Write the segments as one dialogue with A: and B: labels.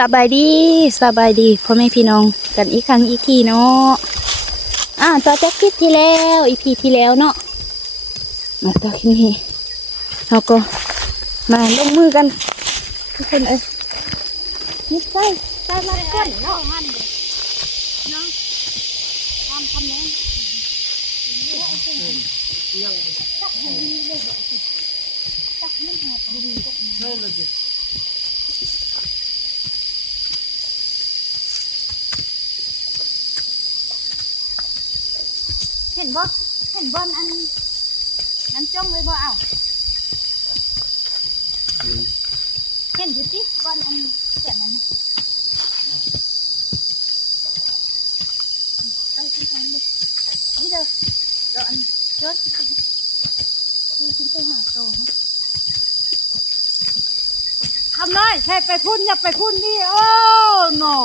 A: สบายดีสบายดีพ่อแม่พี่น้องกันอีกครั้งอีกทีเนาะอ่าต่อจากคลิปที่แล้วอีพีที่แล้วเนาะมาต่อคลิปนี้เราก็มาลงมือกัน ทุกคนเอ้ยนิดใส่ใส่มาก้นเนาะมันเนาะทำทำแม่เห็ นบ่เห็นบ่อันนั้นจ้องไว้บ่เอาเห็นอยู่ติบ่อันเสียนั้นน่ะไปขึ้นไปเลยนี่เด้อเดี๋ยวอันเชิดขึ้นไปขึ้นไปหาโตฮะ
B: ทำน้อยใช่ไปพุ่นอย่าไปพุ่นนี่โอ้หนอ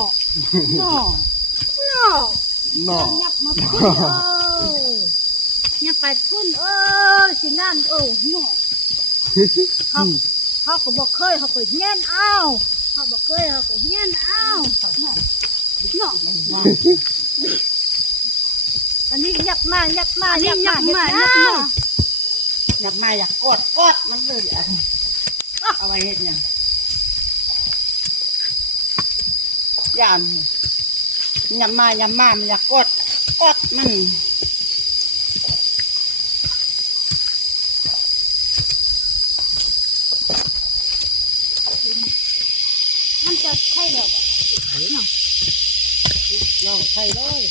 B: หนอหนอ
C: เนาะ
B: ยับมาพุ่นเออ อย่าไปพุ่นเออสินั่นเออหนอเขาเขาก็บอกเคยเขาก็เงี้ยนเอาเขาบอกเคยเขาก็เงี้ยนเอาหนอหนออันนี้ยับมายับมายับมายับมายับมา
C: อยากมาอยากกอดกอดมันเลยอะเอาไว้เฮ็ดหยังยามยำมายำมามันอยากกอดกอดมัน
B: มันจะใช่แล้วบ่
C: น้องใช่เลย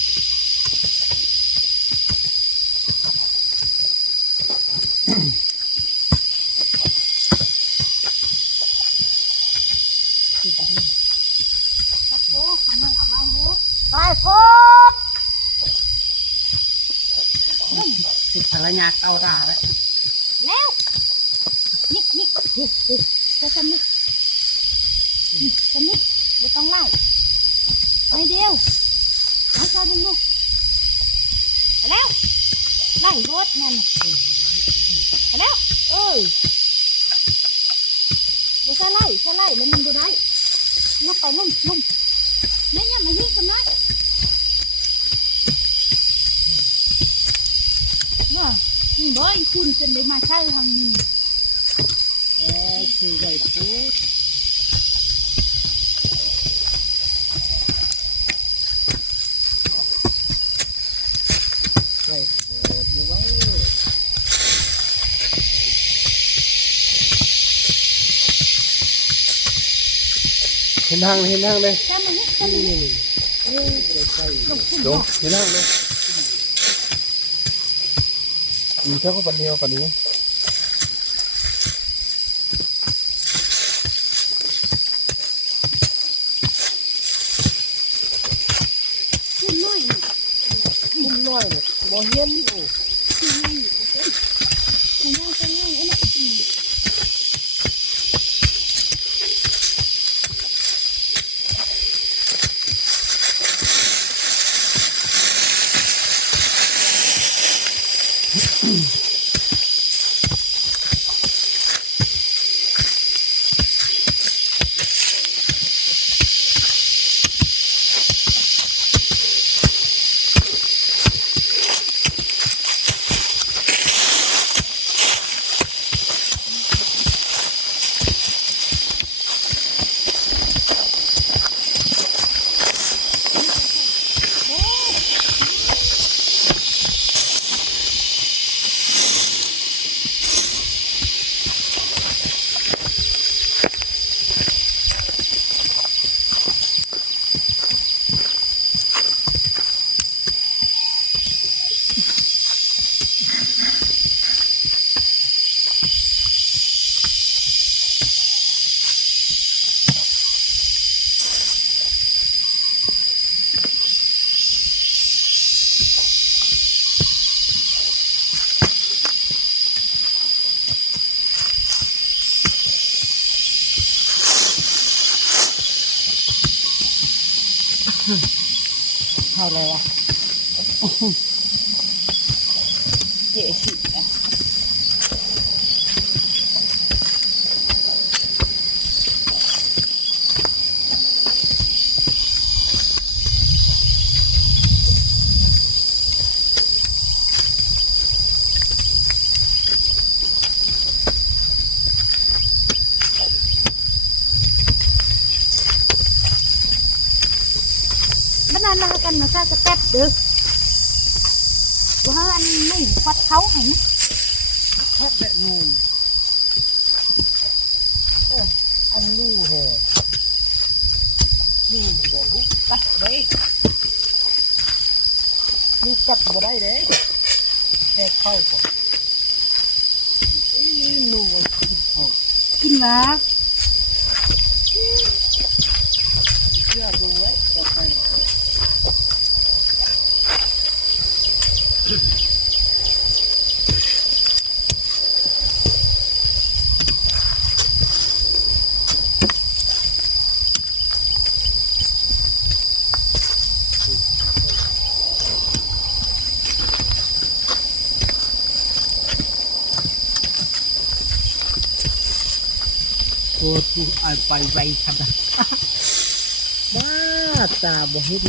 B: ครับโอ้คำนั้นเอามาหูไปพบ
C: สิภรรยาเก่าด่าแล้ว
B: แล้วนิกนิกเฮ้ยเฮ้ยเจ้าสนิกนี่สนิกบ่ต้องเล่าไปเดียวเอาชาดึงลูกไปแล้ว ไล่รถนั่นไปแล้วเอ้ยบ่ใช่ไล่ใช่ไล่แล้วมันบ่ได้นับไปลุ่มลุ่มเนี่ยเนี่ยมาฮีกันหน่อยว่านี่บ่อีคุณจนได้มาใช้ทางนี้
C: เอ้ยคือไว้พูดว้เออบ่ไว้ เห็นทางเลยเห็นทางเลย
B: แค่มันนี่แค่มันนี่เออลงทุน
D: ล
B: บ่
D: งที่นั่งเลยมีแค่คนเดียวกว่านี้
B: ขึ้นน้อยนี่
C: คุ้มน้อยเนี่ยบ่เห็นโอ้
B: ขึ้นน้อยนี่เอ้ยมันยังจะง่าย เอ้ยน่ะอืม
C: เท่าไรวะเจ็ดสิ
E: của hơi anh mấy quách khấu
F: hả? hết đệ nguồn ăn lu hề lu hề hút cắt đấy lu cắt vào đây đấy. Hề khâu của lu hề khâu. Kinh mà. Outro, ai pai, vai cadastrar. Ah, tá, morreu.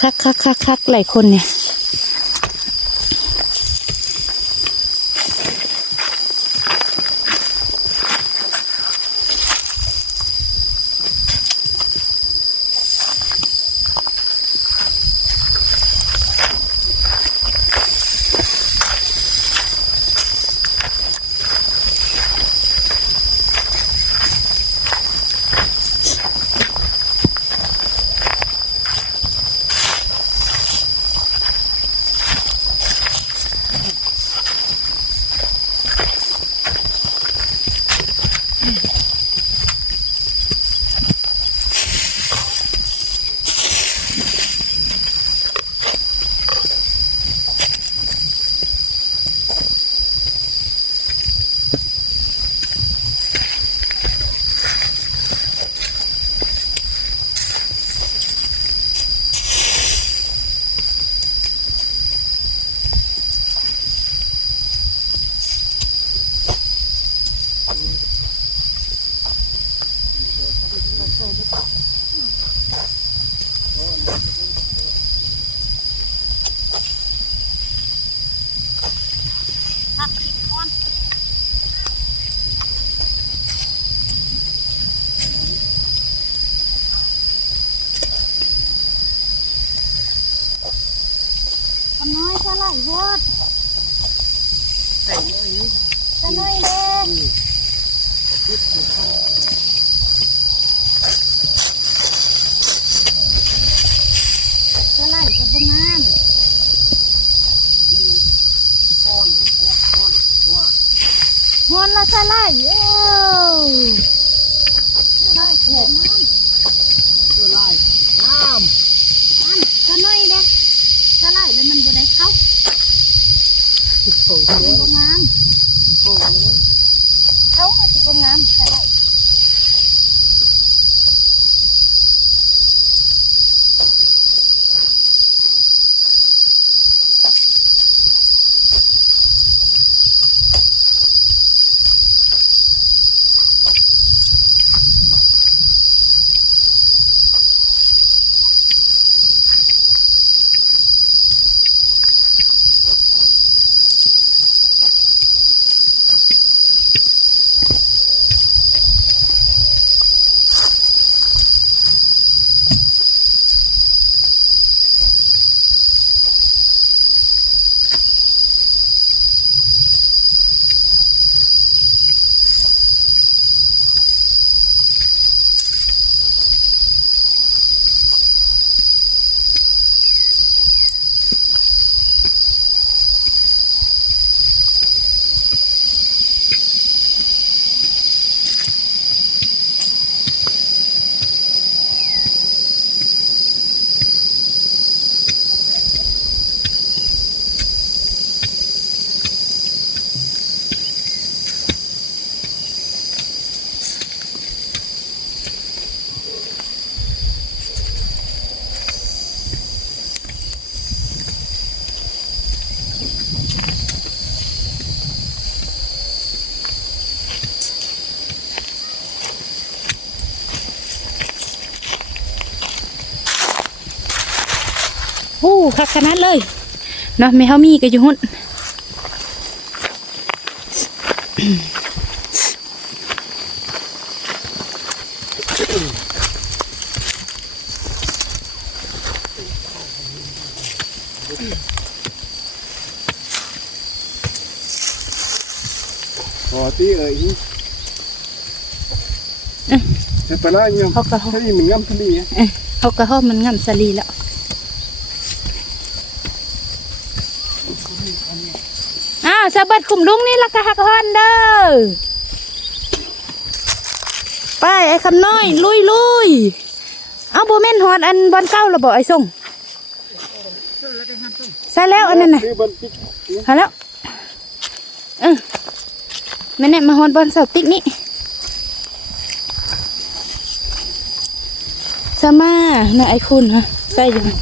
F: คักคั
B: กคักคักหลายคนเนี่ย
E: บนะ
A: คักขนาดเลยเนาะไม่เฮามีก็อยู่หุ่น
D: พอที่เอ้ยจะไปแล้วยัง
A: เขาก็
D: ถ้ามีมันง่ำทะเล
A: เอ้ยเขาก็ฮอบมันงํสลีแล้วอ้าว สะเบัดคุมลุงนี่ละกะฮักฮอนเด้อไปไอ้คำน้อย ลุยลุยเอาโบแม่นฮอดอันบอลเก้าระบอกไอ้ส่งใส่แล้วอันนั้นน่ะ
D: คือบนติ๊ก
A: เอาแล้วเออแม่เนี่ยมาฮอนบอลเสาติ๊กนี่สมาน่ะไอ้คุณฮะใส่อยู่นะ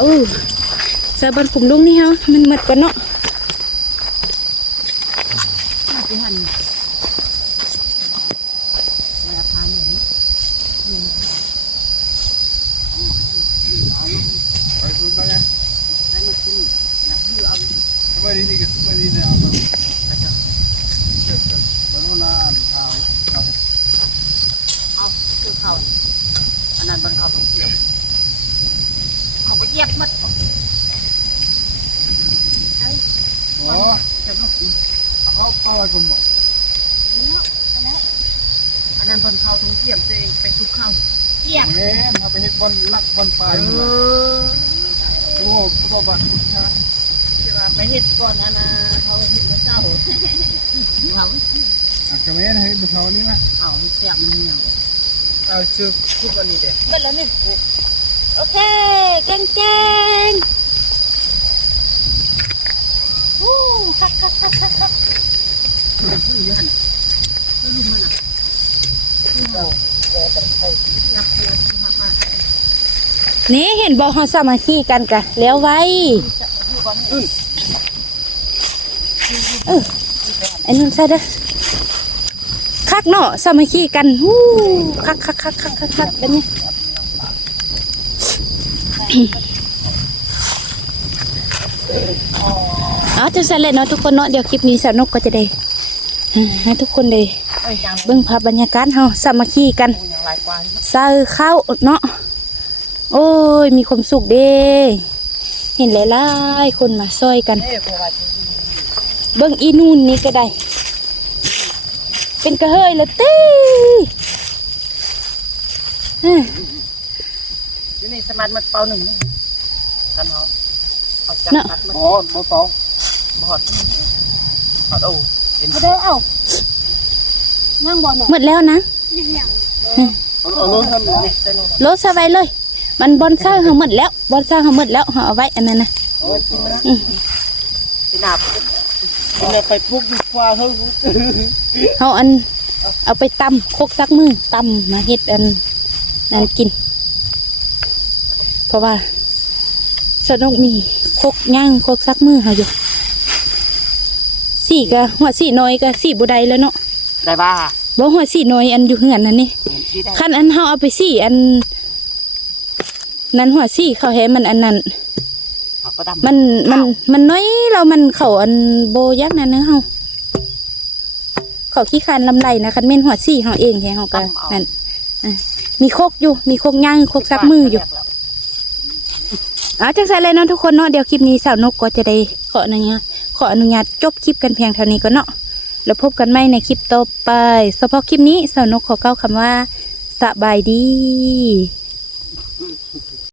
A: โอ้ใส่บอลกลุ่มลุงนี่เฮามันหมดก่อนเนาะ
C: ไปหันมาพาหนู
D: ไปคุณมาไง
C: ให้มันกินนะคือเอา
D: สบายดีกันสบายดีนะเอาไปแล้วมันนานข่าวเรา
C: เอาคือเขาอันนั้นบนเขาไปเกี่ยวเขาไปเย็บมัด
D: โอ้จะต้องเข้าไปกลุ่มบอก
C: อันนั้นบนเขาถึงเกี่ยมตัวเองไปทุกเข้าเกี่ยม
D: แม่ถ้าไปเฮ็ดบอลลักบอลปลาย
C: เออ
D: โอ้ผู้บบัตรนะ
C: จะว่าไปเฮ็ดก่อนอันน่ะเขาเฮ็ดมาเจ้าเขา
D: อะกะเมนให้บุษานี้นะ
C: เขาเสียบมันเหนียว
F: เอาชื่อทุกอันนี้เด็ก
A: เบิดแล้วนี่โอเคเก่งเก่งอู้คักคักคักคักคัก
C: มันคืออยู่หั่นคือลุมมันน่ะคือเราแกเป็นไผนักเรียนมากมาก
A: นี่เห็นบอกเขาสามัคคีกันกะแล้วไว้ ออไอ้นุ่นใช่เด้อคักเนาะสามัคคีกันฮู้คักคักคักคักคักคักเป็นไงอ๋อจะเสร็จเลยเนาะทุกคนเนาะเดี๋ยวคลิปนี้สาวนกก็จะได้ให้ทุกคนได้
C: เอ้ง
A: เบิ่งภาพบรรยากาศเฮาสามัคคีกันซาข้าวเนาะโอ้ยมีความสุขเด้ เห็นหลายๆคนมาซอยกัน
C: เอ้ยเพราะว่าที่
A: เบิ่งอีนูนนี่ก็ได้ เป็นกระเฮยละตีเอ้ย
C: อยู่นี่สมาร์ทมันเป่าหนึ่งนี่กันเฮาเอาจับตัดมัน
D: อ๋อบ่เปล่า
C: บอดบอดโอ้เห็น
A: เอาเด้อเอาหมดแล้วนะ
D: เอาเอาลงท่าน
C: นี่เส้นนู้น
A: โลสไว้เลย มันบอนซ่าเฮาหมดแล้วบอนซ่าเฮาหมดแล้วเฮาเอาไว้อันนั้นนะ
C: ที่หนา
F: เราไปพวกดีกว่าเท่า
A: เฮาอัน เอาไปตำโคกซักมือตำมาเฮ็ดอันนั้นกิน เพราะว่าสนุกมีโคกย่างโคกซักมือเฮาอยู่สี่ก็หัวสี่น้อยก็สี่บุไดแล้วเนาะ
C: ได้บ้า
A: บ่หัวสี่น้อยอันอยู่เหือนนั่นนี่
C: ที่ได้
A: คันอันเฮาเอาไปสี่อัน นั้นหัวสี่เขาให้มันอันนั้น
C: เขาก็ดำ
A: มันมันมันน้อยเรามันเขาอันโบยักนั่นเนอะเฮาเขาขี้คานลำไรนะคันเม่นหัวสี่เฮาเองแท้เฮาก็นั่นอะมีโคกอยู่ มีโคกย่างโคกซักมืออยู่อะจังใส่เลยเนาะทุกคนเนาะเดี๋ยวคลิปนี้สาวนกก็จะได้ขออนุญาตขออนุญาตจบคลิปกันเพียงเท่านี้ก็เนาะแล้วพบกันใหม่ในคลิปต่อไปเฉพาะคลิปนี้สาวนกขอเก้าคำว่าสบายดี